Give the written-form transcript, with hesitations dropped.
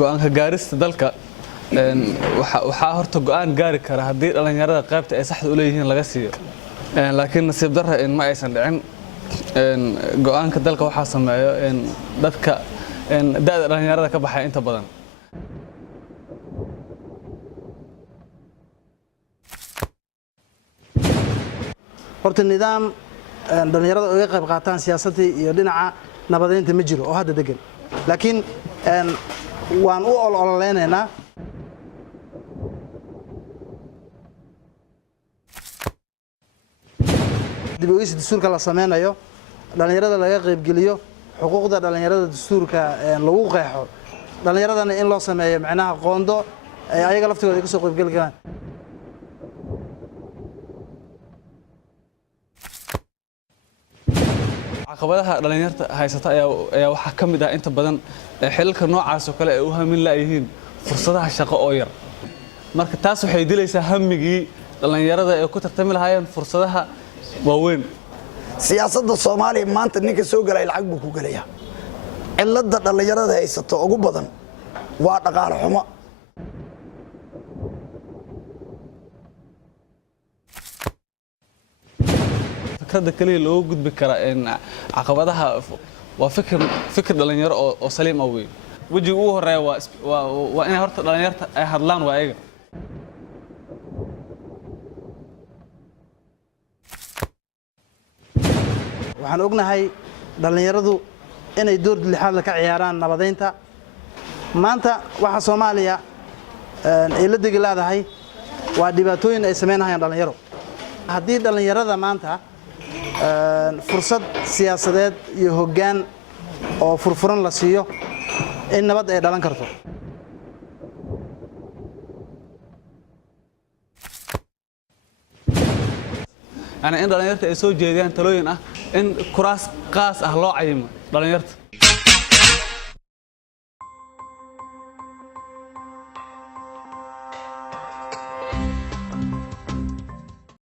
go'aanka gaarista dalka waxaa horta go'aan gaari kara haddii dhalinyarada qaybta ay saxda u leeyihiin laga siiyo laakiin nasiib darro ma aysan dhicin go'aanka dalka waxaa sameeyo dadka da'da dhalinyarada ka baxay inta badan horta nidaam dhalinyarada uga qayb qaataan siyaasadda iyo dhinaca nabadeynta ma jiro oo hadda degan laakiin waan u ololeynaynaa dib u eegis dastuurka la sameynayo dhalinyarada laga qaybgeliyo xuquuqda dhalinyarada dastuurka lagu qeexo dhalinyaradana in loo sameeyo macnaha qoondo ay ayaga laftigooda ka soo qaybgeli karaan caqabadaha dhalinyarta haysata ayaa waxa ka mid ah inta badan xilalka noocaas oo kale ay u hamin laayihiin fursadaha shaqo oo yar marka taas waxay dilaysaa hamigii dhalinyarada ay ku tartami lahaayeen fursadaha waaweyn siyaasadda Soomaaliya maanta ninka soo galay lacag buu ku galaya cilada dhalinyarada haysato ugu badan waa dhaqaale xumo fikrada kaliya loo gudbi kara caqabadaha waa fikir dhalinyaro oo saliim ah weey wajiga ugu horeeya waa in horta dhalinyarta ay hadlaan waa ayaga waxaan ognahay dhalinyaradu inay door lixaad ka ciyaaraan nabadeynta maanta waxa Soomaaliya ay la degi laadahay waa dhibaatooyin ay sameynayaan dhalinyaro haddii dhalinyarada maanta fursad siyaasadeed iyo hoggaan oo furfuran la siiyo in nabad ay dhalan karto in dhalinyarta ay soo jeediyaan talooyin ah in kuraas qaas ah loo cayimo dhalinyarta